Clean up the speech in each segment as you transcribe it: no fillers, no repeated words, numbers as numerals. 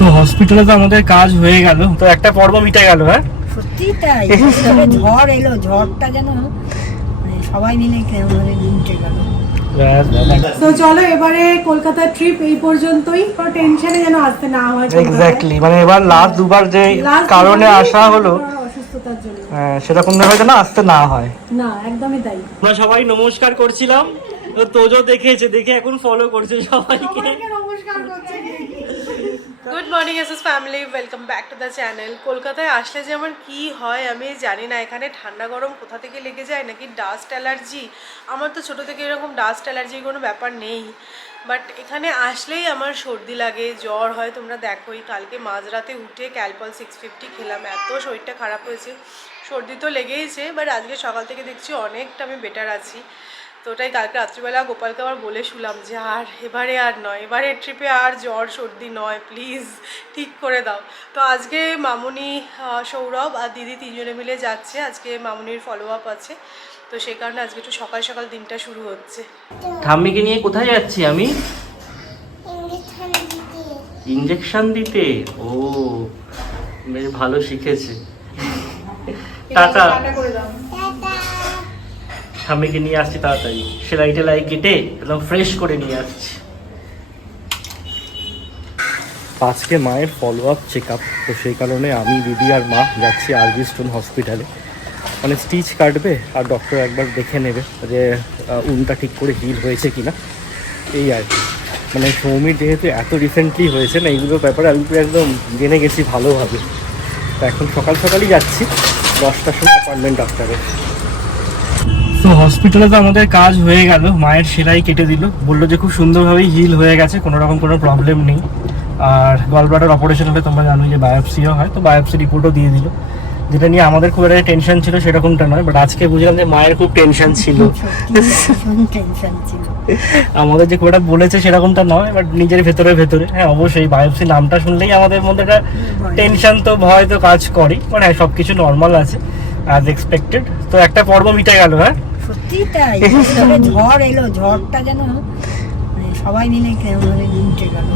তো হসপিটালে তো আমাদের কাজ হয়ে গেল, তো একটা পর্ব মিটে গেল। হ্যাঁ সত্যি তাই। তবে ঝড় এলো, ঝড়টা যেন সবাই মিলে আমাদের উঠে গেল। তো চলো এবারে কলকাতার ট্রিপ এই পর্যন্তই, কোনো টেনশনে যেন আসতে না হয়। এক্স্যাক্টলি, মানে এবার লাস্ট দুবার যে Last কারণে দুবারই আসা হলো অসুস্থতার জন্য, সেরকম ভাবে যেন আসতে না হয়। না একদমই তাই। আমরা সবাই নমস্কার করছিলাম, তো তোজো দেখেছে, দেখে এখন ফলো করছে সবাইকে। নমস্কার করছে। Good morning SS family, welcome back to the channel. কলকাতায় আসলে যে আমার কী হয় আমি জানি না। এখানে ঠান্ডা গরম কোথা থেকে লেগে যায়, নাকি ডাস্ট অ্যালার্জি। আমার তো ছোটো থেকে এরকম ডাস্ট অ্যালার্জির কোনো ব্যাপার নেই, বাট এখানে আসলেই আমার সর্দি লাগে, জ্বর হয়। তোমরা দেখোই, কালকে মাঝরাতে উঠে ক্যালপল 650 খেলাম, এত শরীরটা খারাপ হয়েছে। সর্দি তো লেগেইছে, বাট আজকে সকাল থেকে দেখছি অনেকটা আমি বেটার আছি। তো ওটাই কালকে রাত্রিবেলা গোপালকে আবার বলে শুলাম যে আর এবারে আর নয়, এবারের ট্রিপে আর জ্বর সর্দি নয়, প্লিজ ঠিক করে দাও। তো আজকে মামুনি, সৌরভ আর দিদি তিনজনে মিলে যাচ্ছে। আজকে মামুনির ফলো আপ আছে, তো সেই কারণে আজকে একটু সকাল সকাল দিনটা শুরু হচ্ছে। ঠাম্মিকে নিয়ে কোথায় যাচ্ছি আমি? ইঞ্জেকশন দিতে। ও বেশ ভালো শিখেছে। টাটা। ঠাম্মিকে নিয়ে আসছি তাড়াতাড়ি, সেলাই টেলাই কেটে একদম ফ্রেশ করে নিয়ে আসছি। আজকে মায়ের ফলো আপ চেক আপ, তো সেই কারণে আমি, দিদি আর মা যাচ্ছি আরবি স্টোন হসপিটালে। মানে স্টিচ কাটবে আর ডক্টর একবার দেখে নেবে যে উনটা ঠিক করে হিল হয়েছে কিনা, এই আর কি। মানে সৌমির যেহেতু এত রিসেন্টলি হয়েছে না, এইগুলোর ব্যাপারে আমি তো একদম জেনে গেছি ভালোভাবে। তো এখন সকাল সকালই যাচ্ছি, 10টার সময় অ্যাপয়েন্টমেন্ট ডাক্তারের। তো হসপিটালে তো আমাদের কাজ হয়ে গেল, মায়ের সেলাই কেটে দিল, বললো যে খুব সুন্দরভাবেই হিল হয়ে গেছে, কোনো রকম কোনো প্রবলেম নেই। আর গলব্লাডার অপারেশন হলে তোমরা জানোই যে বায়োপসিও হয়, তো বায়োপসি রিপোর্টও দিয়ে দিল। যেটা নিয়ে আমাদের খুব একটা টেনশন ছিল সেরকমটা নয়, বাট আজকে বুঝলাম যে মায়ের খুব টেনশন ছিল। টেনশন ছিল। আমাদের যে খুব একটা বলেছে সেরকমটা নয়, বাট নিজের ভেতরে ভেতরে হ্যাঁ অবশ্যই বায়োপসি নামটা শুনলেই আমাদের মধ্যে একটা টেনশন তো ভয় তো কাজ করে। মানে সব কিছু নর্মাল আছে অ্যাজ এক্সপেক্টেড। তো একটা পর্ব মিটে গেল। হ্যাঁ সত্যি তাই। তবে ঝড় এলো, ঝড়টা যেন সবাই মিলে আমাদের উঠে গেল।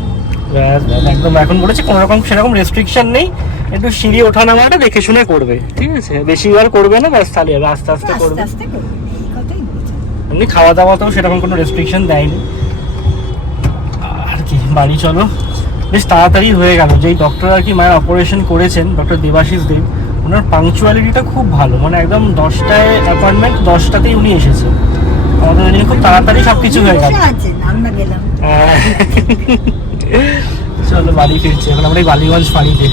একদম এখন বলেছে কোনো রকম সেরকম রেস্ট্রিকশন নেই, একটু সিঁড়ি ওঠা নামাটা দেখে শুনে করবে, ঠিক আছে? বেশি বার করবে না, ব্যাস তাহলে আস্তে আস্তে করবে। আস্তে আস্তে করবে, এই কথাই বলছে। এমনি খাওয়া দাওয়াতেও সেরকম কোনো রেস্ট্রিকশন দেয়নি আর কি। বাড়ি চলো, বেশ তাড়াতাড়ি হয়ে গেল। যেই ডক্টর আর কি মায়ের অপারেশন করেছেন, ডক্টর দেবাশিস দেব, ওনার পাংচুয়ালিটিটা খুব ভালো। মানে একদম 10টায় অ্যাপয়েন্টমেন্ট, 10টাতেই উনি এসেছে। আমাদের ওই জন্য খুব তাড়াতাড়ি সব কিছু হয়ে গেল। আমরা গেলাম। চলো বাড়ি ফিরছি এখন আমরা এই বালিগঞ্জ ফাঁড়িতে।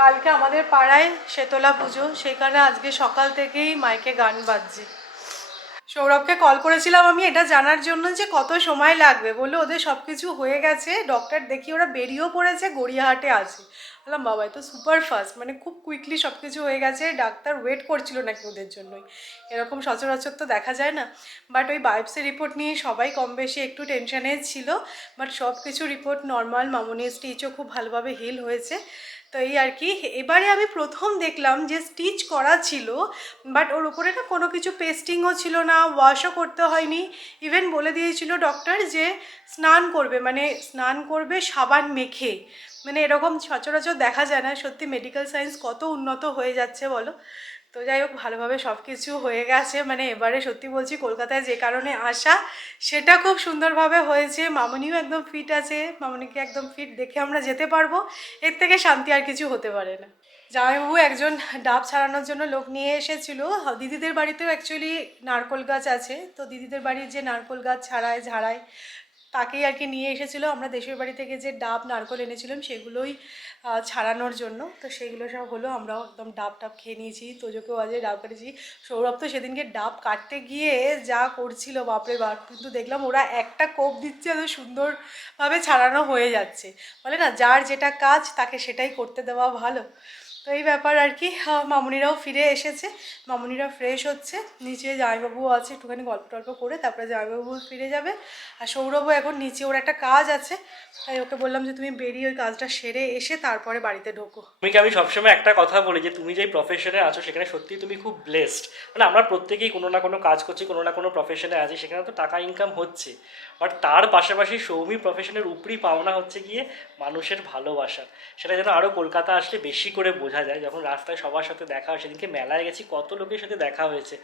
কালকে আমাদের পাড়ায় শেতলা পুজো, সেই কারণে আজকে সকাল থেকেই মাইকে গান বাজছে। সৌরভকে কল করেছিলাম আমি এটা জানার জন্য যে কত সময় লাগবে, বললো ওদের সব কিছু হয়ে গেছে, ডক্টর দেখি ওরা বেরিয়েও পড়েছে, গড়িয়াহাটে আছে। বললাম বাবা তো সুপার ফাস্ট, মানে খুব কুইকলি সব কিছু হয়ে গেছে, ডাক্তার ওয়েট করছিল নাকি ওদের জন্যই। এরকম সচরাচর তো দেখা যায় না। বাট ওই বায়োপসি রিপোর্ট নিয়ে সবাই কম বেশি একটু টেনশনে ছিল, বাট সব কিছু রিপোর্ট নর্মাল। মামুনির স্টিচও খুব ভালোভাবে হিল হয়েছে। তো এই আর কি। এবারে আমি প্রথম দেখলাম যে স্টিচ করা ছিল, বাট ওর উপরে না কোনো কিছু পেস্টিংও ছিল না, ওয়াশও করতে হয়নি। ইভেন বলে দিয়েছিল ডক্টর যে স্নান করবে, মানে স্নান করবে সাবান মেখে। মানে এরকম সচরাচর দেখা যায় না। সত্যি মেডিকেল সায়েন্স কত উন্নত হয়ে যাচ্ছে বলো। তো যাই হোক, ভালোভাবে সব কিছু হয়ে গেছে। মানে এবারে সত্যি বলছি, কলকাতায় যে কারণে আসা সেটা খুব সুন্দরভাবে হয়েছে। মামুনিও একদম ফিট আছে, মামুনিকে একদম ফিট দেখে আমরা যেতে পারবো। এর থেকে শান্তি আর কিছু হতে পারে না। জামাইবাবু একজন ডাব ছাড়ানোর জন্য লোক নিয়ে এসেছিল। দিদিদের বাড়িতেও অ্যাকচুয়ালি নারকোল গাছ আছে, তো দিদিদের বাড়ির যে নারকোল গাছ ঝাড়ায় তাকেই আর কি নিয়ে এসেছিলো। আমরা দেশের বাড়ি থেকে যে ডাব নারকোল এনেছিলাম সেগুলোই ছাড়ানোর জন্য, তো সেগুলো সব হলো। আমরাও একদম ডাব খেয়ে নিয়েছি, তোজোকেও আজকে ডাব কেটেছি। সৌরভ তো সেদিনকে ডাব কাটতে গিয়ে যা করছিল বাপরে বাপ, কিন্তু দেখলাম ওরা একটা কোপ দিচ্ছে, এত সুন্দরভাবে ছাড়ানো হয়ে যাচ্ছে। বলে না, যার যেটা কাজ তাকে সেটাই করতে দেওয়া ভালো। তো এই ব্যাপার আর কি। মামুনিরাও ফিরে এসেছে, মামুনিরা ফ্রেশ হচ্ছে, নিচে জামাইবাবুও আছে, একটুখানি গল্প টল্প করে তারপরে জামাইবাবু ফিরে যাবে। আর সৌরভও এখন নিচে, ওর একটা কাজ আছে, তাই ওকে বললাম যে তুমি বেরিয়ে ওই কাজটা সেরে এসে তারপরে বাড়িতে ঢোকো। আমি সবসময় একটা কথা বলি যে তুমি যেই প্রফেশনে আছো সেখানে সত্যিই তুমি খুব ব্লেসড। মানে আমরা প্রত্যেকেই কোনো না কোনো কাজ করছি, কোনো না কোনো প্রফেশনে আছি, সেখানে তো টাকা ইনকাম হচ্ছে, বাট তার পাশাপাশি সৌমি প্রফেশনের উপরই পাওনা হচ্ছে গিয়ে মানুষের ভালোবাসা। সেটা যেন আরও কলকাতা আসলে বেশি করে বোঝা যায়। যখন রাস্তায় সবার সাথে দেখা হয়, সেদিনকে মেলায় গেছি, কত লোকের সাথে দেখা হয়েছে,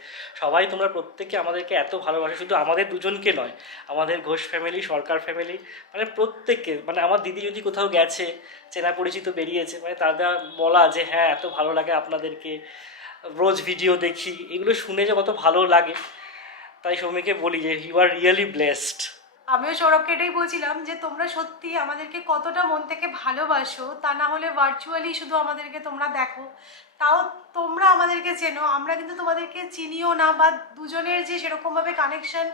সবাই তোমরা প্রত্যেকে আমাদেরকে এত ভালোবাসো। শুধু আমাদের দুজনকে নয়, আমাদের ঘোষ ফ্যামিলি, সরকার ফ্যামিলি, মানে প্রত্যেককে। মানে আমার দিদি যদি কোথাও গেছে, চেনা পরিচিত বেরিয়েছে, মানে তাদের বলা যে হ্যাঁ এত ভালো লাগে আপনাদেরকে, রোজ ভিডিও দেখি, এগুলো শুনে যে কত ভালো লাগে। তাই সৌমিকে বলি যে ইউ আর রিয়েলি ব্লেসড। আমিও সৌরভকে এটাই বলছিলাম যে তোমরা সত্যি আমাদেরকে কতটা মন থেকে ভালোবাসো, তা না হলে ভার্চুয়ালি শুধু আমাদেরকে তোমরা দেখো, তাও তোমরা আমাদেরকে চেনো, আমরা কিন্তু তোমাদেরকে চিনিও না, বা দুজনের যে সেরকমভাবে কানেকশন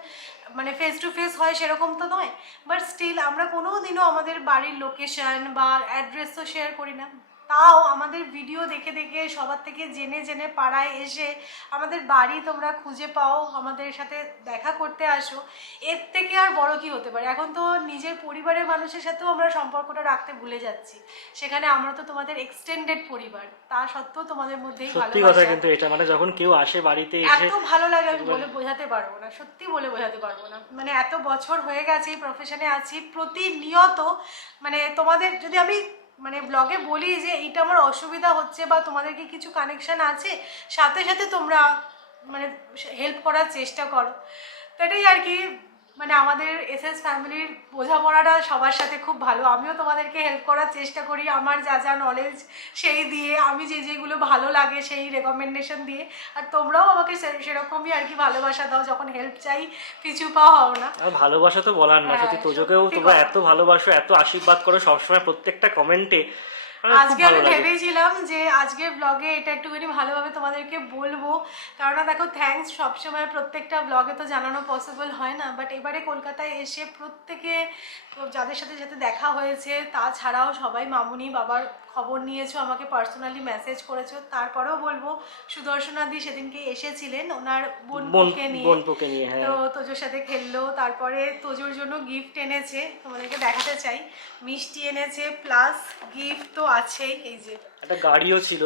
মানে ফেস টু ফেস হয় সেরকম তো নয়, বাট স্টিল আমরা কোনো দিনও আমাদের বাড়ির লোকেশন বা অ্যাড্রেস তো শেয়ার করি না, তাও আমাদের ভিডিও দেখে দেখে সবার থেকে জেনে জেনে পাড়ায় এসে আমাদের বাড়ি তোমরা খুঁজে পাও, আমাদের সাথে দেখা করতে আসো। এর থেকে আর বড় কি হতে পারে? এখন তো নিজের পরিবারের মানুষের সাথেও আমরা সম্পর্কটা রাখতে ভুলে যাচ্ছি, সেখানে আমরা তো তোমাদের এক্সটেন্ডেড পরিবার, তা সত্ত্বেও তোমাদের মধ্যেই সত্যি কথা কিন্তু এটা, মানে যখন কেউ আসে বাড়িতে এসে এত ভালো লাগে আমি বলে বোঝাতে পারবো না, সত্যি বলে বোঝাতে পারবো না। মানে এত বছর হয়ে গেছে এই প্রফেশনে আছি, প্রতিনিয়ত মানে তোমাদের যদি আমি মানে ব্লগে বলি যে এইটা আমার অসুবিধা হচ্ছে বা তোমাদেরকে কিছু কানেকশান আছে, সাথে সাথে তোমরা মানে হেল্প করার চেষ্টা করো। তো এটাই আর কি, মানে আমাদের এসএস ফ্যামিলির বোঝাপড়াটা সবার সাথে খুব ভালো। আমিও তোমাদেরকে হেল্প করার চেষ্টা করি আমার যা যা নলেজ সেই দিয়ে, আমি যেগুলো ভালো লাগে সেই রেকমেন্ডেশন দিয়ে, আর তোমরাও আমাকে সেরকমই আর কি ভালোবাসা দাও, যখন হেল্প চাই পিছু পাও হও না। আর ভালোবাসা তো বলার না, সত্যি তোজোকেও তোমরা এত ভালোবাসো, এত আশীর্বাদ করো সবসময় প্রত্যেকটা কমেন্টে। আজকে আমি ভেবেছিলাম যে আজকের ব্লগে এটা একটুখানি ভালোভাবে তোমাদেরকে বলবো, কারণ দেখো থ্যাঙ্কস সবসময় প্রত্যেকটা ব্লগে তো জানানো পসিবল হয় না, বাট এবারে কলকাতায় এসে প্রত্যেকে যাদের সাথে সাথে দেখা হয়েছে, তাছাড়াও সবাই মামুনি বাবার খবর নিয়েছো, আমাকে পার্সোনালি মেসেজ করেছো, তারপরেও বলবো সুদর্শনাদি সেদিনকে এসেছিলেন ওনার বোনকে নিয়ে, তো তোজোর সাথে খেললো, তারপরে তোজোর জন্য গিফট এনেছে, তোমাদেরকে দেখাতে চাই, মিষ্টি এনেছে প্লাস গিফট তো আছেই, এই যে একটা গাড়িও ছিল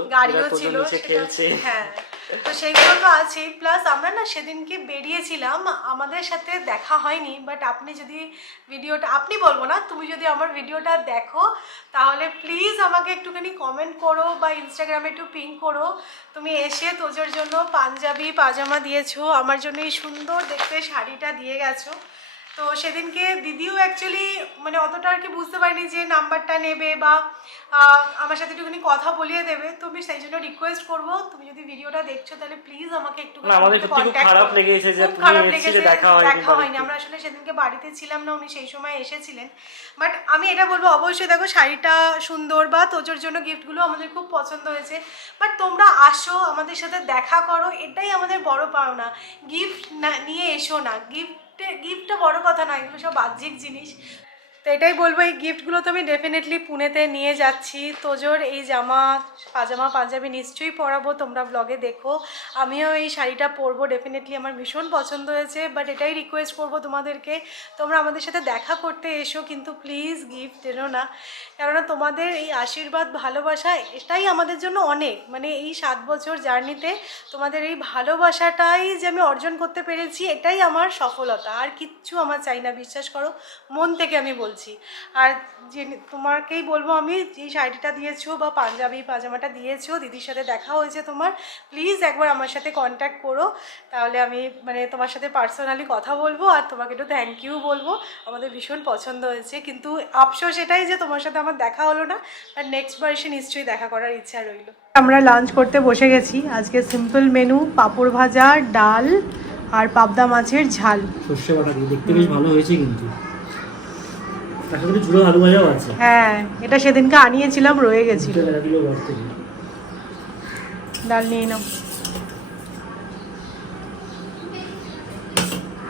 খেলছে, হ্যাঁ, তো সেইগুলো তো আছেই, প্লাস আমরা না সেদিনকে বেরিয়েছিলাম, আমাদের সাথে দেখা হয়নি, বাট আপনি যদি ভিডিওটা, আপনি বলবো না, তুমি যদি আমার ভিডিওটা দেখো তাহলে প্লিজ আমাকে একটুখানি কমেন্ট করো বা ইনস্টাগ্রামে একটু পিং করো, তুমি এসে তোজোর জন্য পাঞ্জাবি পাজামা দিয়েছো, আমার জন্য এই সুন্দর দেখতে শাড়িটা দিয়ে গেছো। তো সেদিনকে দিদিও অ্যাকচুয়ালি মানে অতটা আর কি বুঝতে পারিনি যে নাম্বারটা নেবে বা আমার সাথে একটুখানি কথা বলিয়ে দেবে, তো আমি সেই জন্য রিকোয়েস্ট করবো তুমি যদি ভিডিওটা দেখছো তাহলে প্লিজ আমাকে একটু খারাপ লেগেছে দেখা হয়নি, আমরা আসলে সেদিনকে বাড়িতে ছিলাম না, উনি সেই সময় এসেছিলেন, বাট আমি এটা বলবো অবশ্যই দেখো শাড়িটা সুন্দর বা তোজোর জন্য গিফটগুলো আমাদের খুব পছন্দ হয়েছে, বাট তোমরা আসো আমাদের সাথে দেখা করো, এটাই আমাদের বড় পাওনা। গিফট নিয়ে এসো না, গিফটটা বড় কথা নয়, এগুলো সব বাহ্যিক জিনিস। তো এটাই বলবো, এই গিফটগুলো তো আমি ডেফিনেটলি পুনেতে নিয়ে যাচ্ছি। তোজোর এই পাজামা পাঞ্জাবি নিশ্চয়ই পরাবো, তোমরা ব্লগে দেখো, আমিও এই শাড়িটা পরবো, ডেফিনেটলি আমার ভীষণ পছন্দ হয়েছে, বাট এটাই রিকোয়েস্ট করবো তোমাদেরকে, তোমরা আমাদের সাথে দেখা করতে এসো, কিন্তু প্লিজ গিফট এনো না, কেননা তোমাদের এই আশীর্বাদ ভালোবাসা এটাই আমাদের জন্য অনেক, মানে এই 7 বছর জার্নিতে তোমাদের এই ভালোবাসাটাই যে আমি অর্জন করতে পেরেছি, এটাই আমার সফলতা, আর কিচ্ছু আমার চাই না, বিশ্বাস করো, মন থেকে আমি বলছি। আর যে তোমাকেই বলবো, আমি যে শাড়িটা দিয়েছো বা পাঞ্জাবি পাজামাটা দিয়েছো, দিদির সাথে দেখা হয়েছে তোমার, প্লিজ একবার আমার সাথে কন্ট্যাক্ট করো, তাহলে আমি মানে তোমার সাথে পার্সোনালি কথা বলবো আর তোমাকে একটু থ্যাংক ইউ বলবো, আমাদের ভীষণ পছন্দ হয়েছে, কিন্তু আফসোস এটাই যে তোমার সাথে আমার দেখা হলো না, আর নেক্সট বার এসে নিশ্চয়ই দেখা করার ইচ্ছা রইল। আমরা লাঞ্চ করতে বসে গেছি, আজকে সিম্পল মেনু, পাঁপড় ভাজা, ডাল আর পাবদা মাছের ঝাল, সর্ষে বাটা দিয়ে, দেখতে বেশ ভালো হয়েছে কিন্তু, তার সাথে ঝুড়ো আলু ভাজাও আছে। হ্যাঁ, এটা সেদিনকে আনিয়েছিলাম, রয়ে গেছিল। ডাল নিয়ে নাও।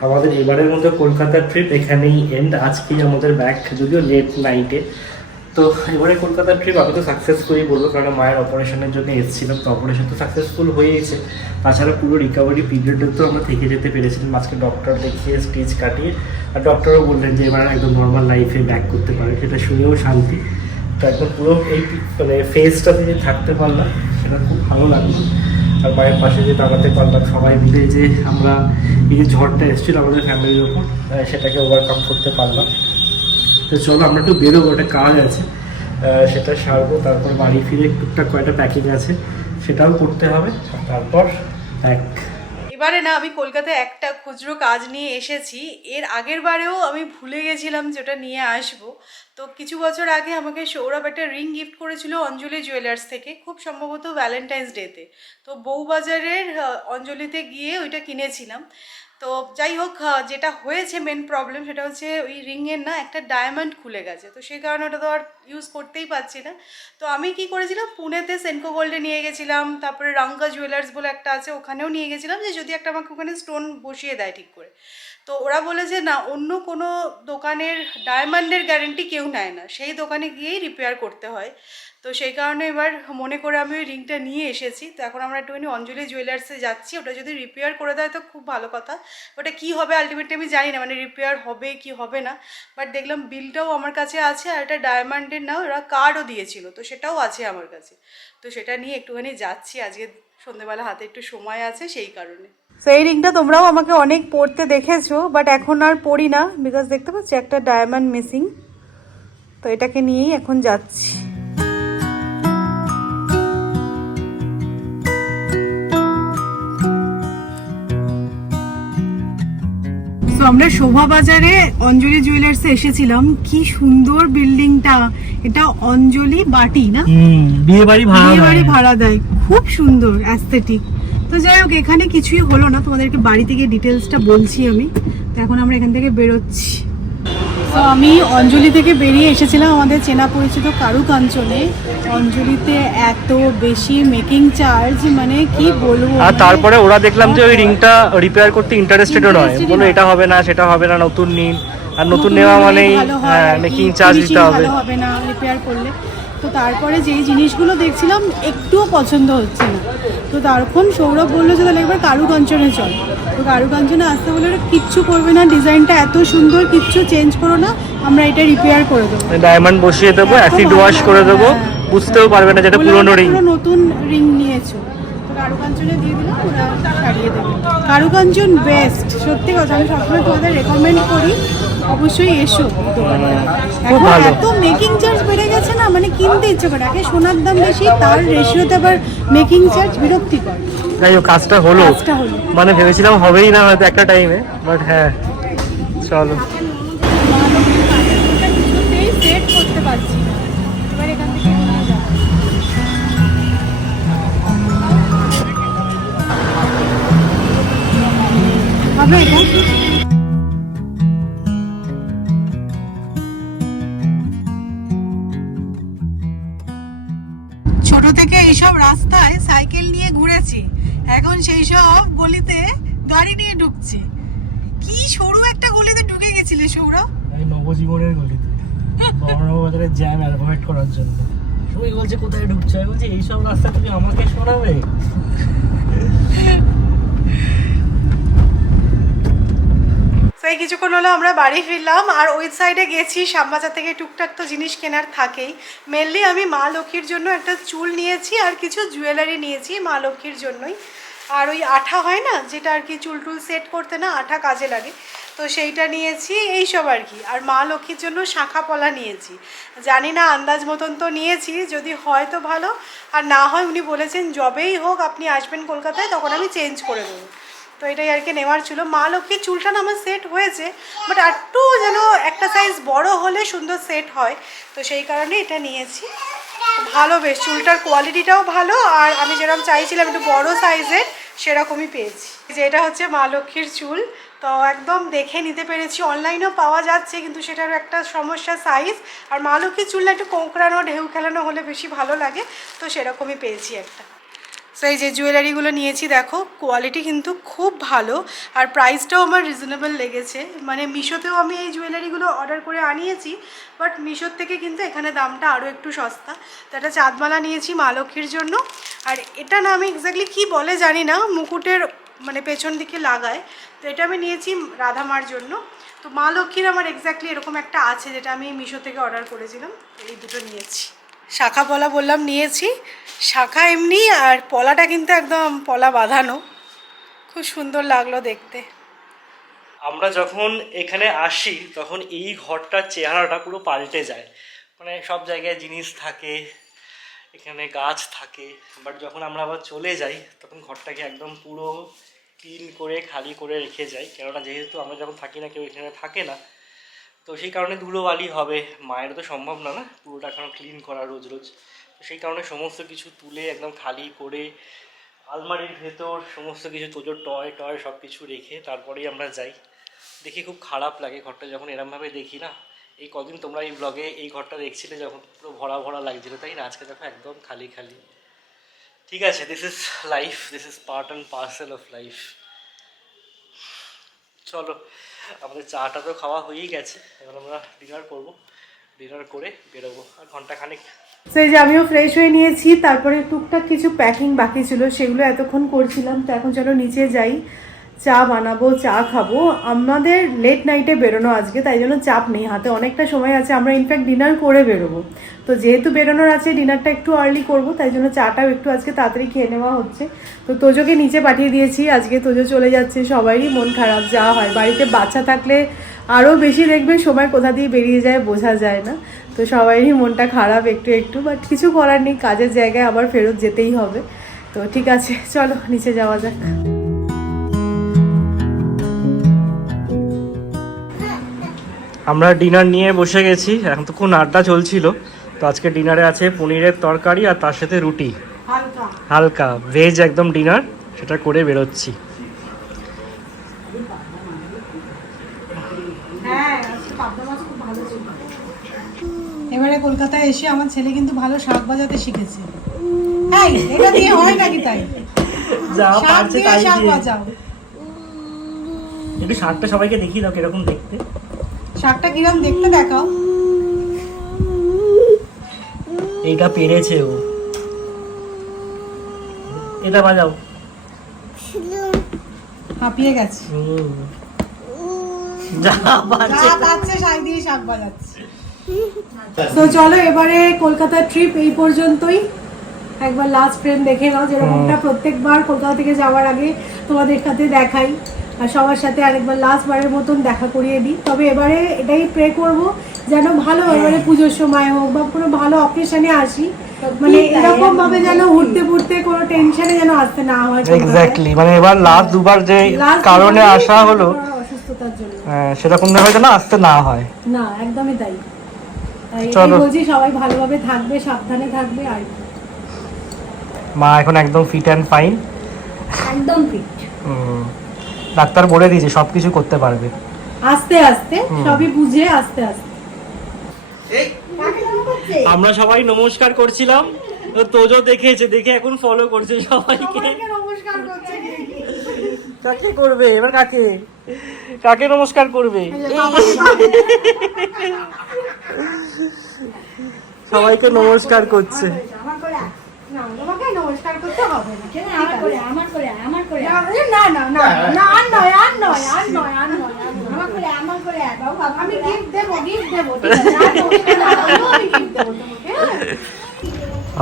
আমাদের এবারের মধ্যে কলকাতার ট্রিপ এখানেই এন্ড। আজকেই আমাদের ব্যাক, যদিও লেট নাইটে, তো এবারে কলকাতার ট্রিপ আমি তো সাকসেসফুলি বলবো, কারণ মায়ের অপারেশনের জন্য এসেছিলাম, তো অপারেশন তো সাকসেসফুল হয়েছে। তাছাড়া পুরো রিকভারি পিরিয়ডে তো আমরা থেকে যেতে পেরেছিলাম, আজকে ডক্টর দেখিয়ে স্টিচ কাটিয়ে, আর ডক্টরও বললেন যে এবার একদম নর্মাল লাইফে ব্যাক করতে পারে, সেটা শুনেও শান্তি। তো একদম পুরো এই মানে ফেজটাতে যে থাকতে পারলাম সেটা খুব ভালো লাগলো। আর মায়ের পাশে যে দাঁড়াতে পারলাম সবাই মিলে, যে আমরা এই যে ঝড়টা এসেছিলো আমাদের ফ্যামিলির ওপর, সেটাকে ওভারকাম করতে পারলাম। তো চলো আমরা একটু বেরোবো, একটা কাজ আছে সেটা সারবো, তারপর বাড়ি ফিরে টুকটাক কয়েকটা প্যাকিং আছে সেটাও করতে হবে, তারপর এক। এবারে না আমি কলকাতায় একটা খুচরো কাজ নিয়ে এসেছি, এর আগের বারেও আমি ভুলে গেছিলাম যেটা নিয়ে আসবো। তো কিছু বছর আগে আমাকে সৌরভ একটা রিং গিফট করেছিল অঞ্জলি জুয়েলার্স থেকে, খুব সম্ভবত ভ্যালেন্টাইন্স ডেতে। তো বউবাজারের অঞ্জলিতে গিয়ে ওইটা কিনেছিলাম। তো যাই হোক, যেটা হয়েছে মেন প্রবলেম সেটা হচ্ছে ওই রিংয়ের না একটা ডায়মন্ড খুলে গেছে, তো সেই কারণে ওটা তো আর ইউজ করতেই পারছি না। তো আমি কি করেছিলাম, পুনেতে সেনকো গোল্ডে নিয়ে গেছিলাম, তারপরে রাঙ্গা জুয়েলার্স বলে একটা আছে ওখানেও নিয়ে গেছিলাম, যে যদি একটা আমাকে ওখানে স্টোন বসিয়ে দেয় ঠিক করে। তো ওরা বলেছে না, অন্য কোনো দোকানের ডায়মন্ডের গ্যারেন্টি কেউ নেয় না, সেই দোকানে গিয়েই রিপেয়ার করতে হয়। তো সেই কারণে এবার মনে করে আমি ওই রিংটা নিয়ে এসেছি। তো এখন আমরা একটুখানি অঞ্জলি জুয়েলার্সে যাচ্ছি, ওটা যদি রিপেয়ার করে দেয় তো খুব ভালো কথা। ওটা কি হবে আলটিমেটলি আমি জানি না, মানে রিপেয়ার হবে কি হবে না, বাট দেখলাম বিলটাও আমার কাছে আছে, আর একটা ডায়মন্ডের না ওরা কার্ডও দিয়েছিল, তো সেটাও আছে আমার কাছে। তো সেটা নিয়ে একটুখানি যাচ্ছি, আজকে সন্ধ্যেবেলা হাতে একটু সময় আছে সেই কারণে। তো এই রিংটা তোমরাও আমাকে অনেক পরতে দেখেছো, বাট এখন আর পরি না, বিকজ দেখতে পাচ্ছি একটা ডায়মন্ড মিসিং। তো এটাকে নিয়েই এখন যাচ্ছি। তো আমরা শোভাবাজারে অঞ্জলি জুয়েলার্সে এসেছিলাম, কি সুন্দর বিল্ডিংটা, এটা অঞ্জলি বাটি না, বিয়ে বাড়ি ভাড়া দেয়, খুব সুন্দর অ্যাস্থেটিক। তো যাই হোক, এখানে কিছুই হলো না, তোমাদেরকে বাড়ি থেকে ডিটেলসটা বলছি আমি। তো এখন আমরা এখান থেকে বেরোচ্ছি। তো আমি অঞ্জলি থেকে বেরিয়ে এসেছিলাম আমাদের চেনা পরিচিত কারুকাঞ্চনে। অঞ্জলিতে এত বেশি মেকিং চার্জ, মানে কি বলবো। আর তারপরে ওরা দেখলাম যে ওই রিংটা রিপেয়ার করতে ইন্টারেস্টেডও নয়, বলো এটা হবে না সেটা হবে না, নতুন নিন, আর নতুন নেওয়া মানেই মেকিং চার্জ দিতে হবে না রিপেয়ার করলে। তো তারপরে যেই জিনিসগুলো দেখছিলাম একটুও পছন্দ হচ্ছে না, তো তখন সৌরভ বললো যে তাহলে একবার কারুকাঞ্চনে চল। তো কারুকাঞ্চনে আসতে বলে ওরা কিচ্ছু করবে না, ডিজাইনটা এত সুন্দর, কিচ্ছু চেঞ্জ করো না, আমরা এটা রিপেয়ার করে দেবো, ডায়মন্ড বসিয়ে দেবো, অ্যাসিড ওয়াশ করে দেবো, বুঝতেও পারবে না যেটা পুরনো রিং, নতুন রিং নিয়েছো। তো কারুকাঞ্চনে দিয়ে দিলাম, ওরা সারিয়ে দেবে। কারুকাঞ্চন বেস্ট, সত্যি কথা, আমি সবসময় তোমাদের রেকমেন্ড করি, অবশ্যই এসো দোকানে। এখন এত মেকিং চার্জ বেড়ে গেছে না, মানে কিনতে ইচ্ছে করে, আগে সোনার দাম বেশি, তার রেশিওতে আবার মেকিং চার্জ বিরক্তিকর। যাই হোক কাজটা হলো, মানে ভেবেছিলাম হবেই না হয়তো একটা টাইমে, বাট হ্যাঁ চলো। সেট করতে পারছি না, এবার এখান থেকে নিয়ে যাবো। হবে এটা। ছোট থেকে এইসব রাস্তায় সাইকেল নিয়ে ঘুরেছি, এখন সেই সব গলিতে গাড়ি নিয়ে ঢুকছি। কি সরু একটা গলিতে ঢুকে গেছিলে সৌরভ? এই নবজীবনের গলিতে বর্ণবাজারের জ্যাম অ্যাভয়েড করার জন্য। সবাই বলছে কোথায় ঢুকছো, আমি বলছি এইসব রাস্তা তুমি আমাকে শোনাবে। তো এই কিছুক্ষণ হলো আমরা বাড়ি ফিরলাম, আর ওই সাইডে গেছি শ্যামবাজার থেকে টুকটাক তো জিনিস কেনার থাকেই। মেনলি আমি মা লক্ষ্মীর জন্য একটা চুল নিয়েছি আর কিছু জুয়েলারি নিয়েছি মা লক্ষ্মীর জন্যই। আর ওই আঠা হয় না, যেটা আর কি চুল টুল সেট করতে না আঠা কাজে লাগে, তো সেইটা নিয়েছি এইসব আর কি। আর মা লক্ষ্মীর জন্য শাঁখা পলা নিয়েছি, জানি না আন্দাজ মতন তো নিয়েছি, যদি হয় তো ভালো, আর না হয় উনি বলেছেন যবেই হোক আপনি আসবেন কলকাতায় তখন আমি চেঞ্জ করে দেবো। তো এটাই আর কি নেওয়ার ছিল। মা লক্ষ্মীর চুলটা না আমার সেট হয়েছে, বাট একটু যেন একটা সাইজ বড় হলে সুন্দর সেট হয়, তো সেই কারণে এটা নিয়েছি। ভালো, বেশ চুলটার কোয়ালিটিটাও ভালো, আর আমি যেরকম চাইছিলাম একটু বড় সাইজের সেরকমই পেয়েছি। যে এটা হচ্ছে মা লক্ষ্মীর চুল, তো একদম দেখে নিতে পেরেছি, অনলাইনেও পাওয়া যাচ্ছে, কিন্তু সেটার একটা সমস্যা সাইজ, আর মা লক্ষ্মীর চুলটা একটু কোঁকড়ানো ঢেউ খেলানো হলে বেশি ভালো লাগে, তো সেরকমই পেয়েছি একটা। সো এই যে জুয়েলারিগুলো নিয়েছি, দেখো কোয়ালিটি কিন্তু খুব ভালো আর প্রাইসটাও আমার রিজনেবল লেগেছে। মানে মিশোতেও আমি এই জুয়েলারিগুলো অর্ডার করে আনিয়েছি, বাট মিশোর থেকে কিন্তু এখানে দামটা আরও একটু সস্তা। তো একটা চাঁদমালা নিয়েছি মা লক্ষ্মীর জন্য, আর এটা না আমি এক্স্যাক্টলি কী বলে জানি না, মুকুটের মানে পেছন দিকে লাগায়, তো এটা আমি নিয়েছি রাধামার জন্য। তো মা লক্ষ্মীর আমার এক্স্যাক্টলি এরকম একটা আছে যেটা আমি মিশো থেকে অর্ডার করেছিলাম, এই দুটো নিয়েছি। শাখা পলা বললাম নিয়েছি, শাখা এমনি আর পলাটা কিন্তু একদম পলা বাঁধানো, খুব সুন্দর লাগলো দেখতে। আমরা যখন এখানে আসি তখন এই ঘরটার চেহারাটা পুরো পাল্টে যায়। মানে সব জায়গায় জিনিস থাকে, এখানে গাছ থাকে, বাট যখন আমরা আবার চলে যাই তখন ঘরটাকে একদম পুরো ক্লিন করে খালি করে রেখে যাই। কেননা যেহেতু আমরা যখন থাকি না, কেউ এখানে থাকে না, তো সেই কারণে ধুলোবালি হবে, মায়ের তো সম্ভব না না পুরোটা এখন ক্লিন করা রোজ রোজ। তো সেই কারণে সমস্ত কিছু তুলে একদম খালি করে আলমারির ভেতর সমস্ত কিছু তোজোর টয় সব কিছু রেখে তারপরেই আমরা যাই। দেখে খুব খারাপ লাগে ঘরটা যখন এরমভাবে দেখি না। এই কদিন তোমরা এই ব্লগে এই ঘরটা দেখছিলে যখন পুরো ভরা ভরা লাগছিল, তাই না? আজকে দেখো একদম খালি খালি। ঠিক আছে, this is life, this is part and parcel of life. চলো, আমাদের চাটা তো খাওয়া হয়েই গেছে, এবার আমরা ডিনার করবো, ডিনার করে বেরোবো আর ঘন্টাখানেক। সেই যে আমিও ফ্রেশ হয়ে নিয়েছি, তারপরে টুকটাক কিছু প্যাকিং বাকি ছিল সেগুলো এতক্ষণ করছিলাম। তো এখন চলো নিচে যাই, চা বানাবো, চা খাবো। আমাদের লেট নাইটে বেরোনো আজকে, তাই জন্য চাপ নেই, হাতে অনেকটা সময় আছে। আমরা ইনফ্যাক্ট ডিনার করে বেরোবো, তো যেহেতু বেরোনোর আছে ডিনারটা একটু আর্লি করবো, তাই জন্য চাটাও একটু আজকে তাড়াতাড়ি খেয়ে নেওয়া হচ্ছে। তো তোজোকে নিচে পাঠিয়ে দিয়েছি, আজকে তোজো চলে যাচ্ছে। সবারই মন খারাপ, যা হয় বাড়িতে বাচ্চা থাকলে আরও বেশি দেখবে সময় কোথা দিয়ে বেরিয়ে যায় বোঝা যায় না। তো সবারই মনটা খারাপ একটু একটু, বাট কিছু করার নেই, কাজের জায়গায় আবার ফেরত যেতেই হবে। তো ঠিক আছে, চলো নিচে যাওয়া যাক। আমরা ডিনার নিয়ে বসে গেছি, এখন তো কোন আড্ডা চলছিল। তো আজকে ডিনারে আছে পনিরের তরকারি আর তার সাথে রুটি, হালকা ভেজ একদম ডিনার, সেটা করে বেরোচ্ছি। এবারে কলকাতায় এসে আমার ছেলে কিন্তু ভালো শাক বাজাতে শিখেছে। এই এটা দিয়ে হয় নাকি? তাই যা শাক পারছে দিয়ে তাই শাক দিয়ে। বাজাও। একটু শাকটা সবাইকে দেখিয়ে দাও কিরকম দেখতে। শাকটা কিরম দেখতে দেখাও। এইটা পেরেছে ও, এটা বাজাও। হাঁপিয়ে গেছে, যা পারছে যা পাচ্ছে শাক দিয়ে শাক বাজাচ্ছে। তো চলো এবারে কলকাতার ট্রিপ এই পর্যন্তই। একবার লাস্ট ফ্রেম দেখে নাও, যেরকমটা প্রত্যেকবার কলকাতা থেকে যাওয়ার আগে তোমাদের সাথে দেখাই, আর সবার সাথে আরেকবার লাস্ট বারের মতন দেখা করিয়ে দিই। তবে এবারে এটাই প্রে করব যেন ভালো এবারে পুজোর সময় হোক বা কোনো ভালো অকেশনে আসি, মানে এরকম ভাবে যেন উঠতে ফুটতে কোনো টেনশনে যেন আসতে না হয়। এক্স্যাক্টলি, মানে এবার লাস্ট দুবার যে কারণে আসা হলো অসুস্থতার জন্য, সেরকম ভাবে যেন আসতে না হয়। না একদমই তাই। চলো। বলছি সবাই ভালোভাবে থাকবে, সাবধানে থাকবে। আর মা এখন একদম ফিট অ্যান্ড ফাইন, একদম ফিট। ডাক্তার বলে দিয়েছে সবকিছু করতে পারবে আস্তে আস্তে, সবই বুঝে আস্তে আস্তে। আমরা সবাই নমস্কার করছিলাম, তো তোজো দেখেছে, দেখে এখন ফলো করছে সবাইকে। নমস্কার করছে। কাকে করবে এবার, কাকে কাকে নমস্কার করবে? সবাইকে নমস্কার করছে। না, তোমাকে নমস্কার করতে হবে না। আমার করে আমার করে আমার করে না না না না, আর নয় আর নয় আর নয় আর নয়। আমার করে বাবু আমি গিফট দেবো, গিফট দেবো, ঠিক আছে? আর নমস্কার না করলেও আমি গিফট দেবো তোমাকে।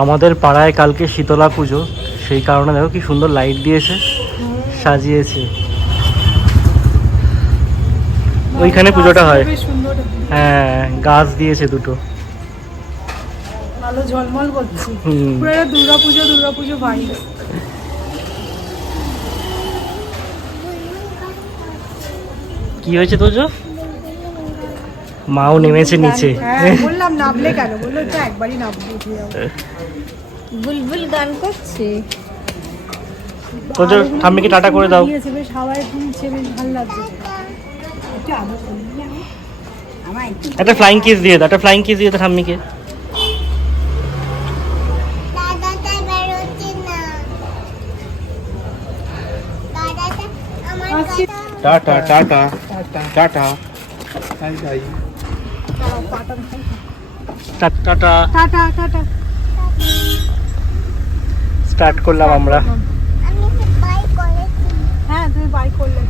আমাদের পাড়ায় কালকে শীতলা পুজো, সেই কারণে দেখো কি সুন্দর লাইট দিয়েছে, সাজিয়েছে। ওইখানে পুজোটা হয়। বেশ সুন্দর, হ্যাঁ, গাছ দিয়েছে দুটো। ভালো ঝলমল করছে, পুরো দুর্গাপুজো ভাই। কি হয়েছে তোজো? মাও নেমেছে নিচে। হ্যাঁ বললাম নামলে কেন, বললো তো একবারই নামবো, উঠে যাবো। বুলবুল গান করছে। তোজো ঠাম্মিকে টাটা করে দাও। দিয়েছে, বেশ হাওয়ায় দুলছে, বেশ ভালো লাগছে। একটু আদর করবি না? আমার একটা ফ্লাইং কিস দিয়ে দাও, একটা ফ্লাইং কিস দিয়ে দাও ঠাম্মিকে। Tata tata tata tata tata tata. Start করলাম আমরা। হ্যাঁ তুমি বাই করলে।